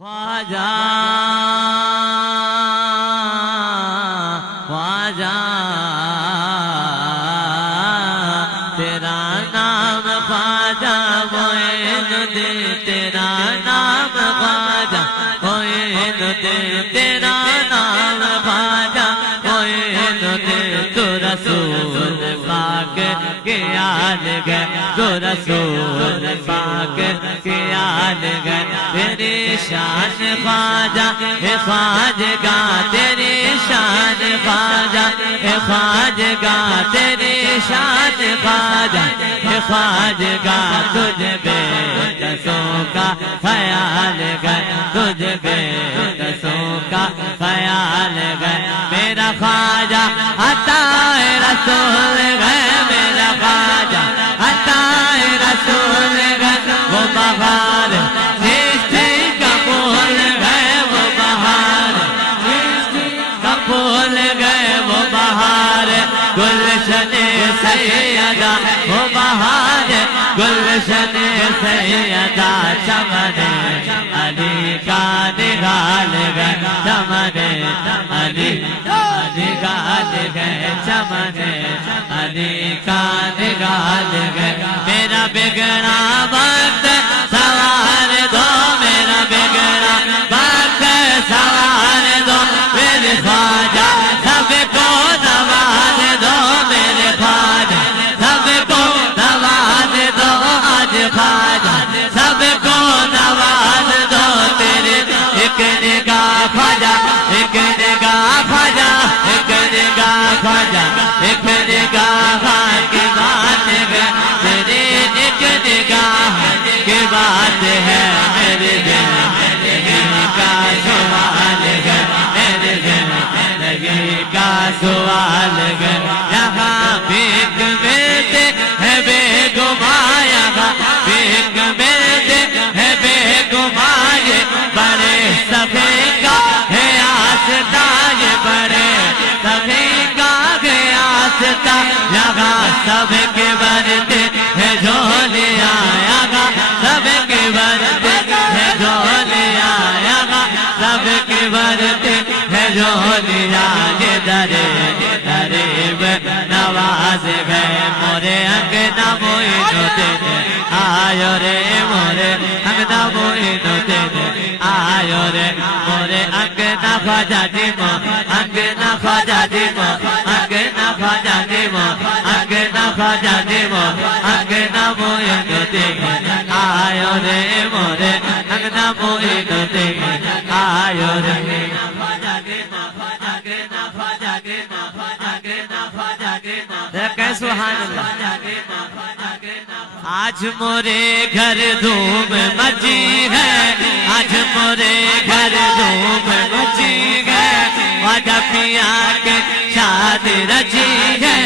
خواجہ خواجہ تیرا نام خواجہ معین الدین، تیرا نام خواجہ معین الدین، تیرا نام خواجہ معین الدین، تو رسول پاک کے آل گئے، تو رسول پاک کے آل گئے، تیری شان خواجہ اے خواجگا، تیری شان خواجہ اے خواجگا، تیری شان خواجہ اے خواجگا، تجھ بے کسوں کا خیال گئے، تجھ بے کسوں کا خیال گئے، میرا خواجہ عطا رسول گئے، میرا خواجہ عطا رسول گئے، وہ بہار گلشن سیدہ وہ بہار، گلشن سیدہ چمن علی کا نگال گئے، چمن علی نگال گئے، چمن علی کا نگال گئے، میرا بگڑا وقت سوار دو، میرا بگڑا وقت سوار دو، میرے خواجہ سب کو نواز دو، میرے خواجہ سب کو نواز دو، آج خواجہ سب کو نواز دو، تیرے ایک نگاہ خواجہ، ایک نگاہ خواجہ، ایک نگاہ خواجہ، ایک نگاہ کی بات ہے، تیری ایک نگاہ کی بات ہے، میرے زندگی کا سوال ہے، میرے زندگی کا سوال ہے، یہاں بھیک ملتے ہے بے گماں، یہاں بھیک ملتے ہے بے گماں، یہ بڑے سخی کا ہے آستا، یہ بڑے سخی کا ہے آستا، یہاں سب کے بنتے ہے جھولیاں، یہاں سب کے بنتے ہے جھولیاں، یہاں سب کے بنتے ہے جھولیاں، یہ غریب نواز گئے، مورے انگنا معین الدین آیو رے، مورے انگنا معین الدین آیو رے، مورے انگنا خواجہ جی مو، انگنا خواجہ جی مو، انگنا خواجہ جی مو، انگنا خواجہ جی مو، انگنا معین الدین آیو رے، مورے انگنا معین الدین آیو رے، سبحان اللہ۔ آج مورے گھر دھوم مچی ہے، آج مورے گھر دھوم مچی ہے، خواجہ پیا کے شاد رچی ہے،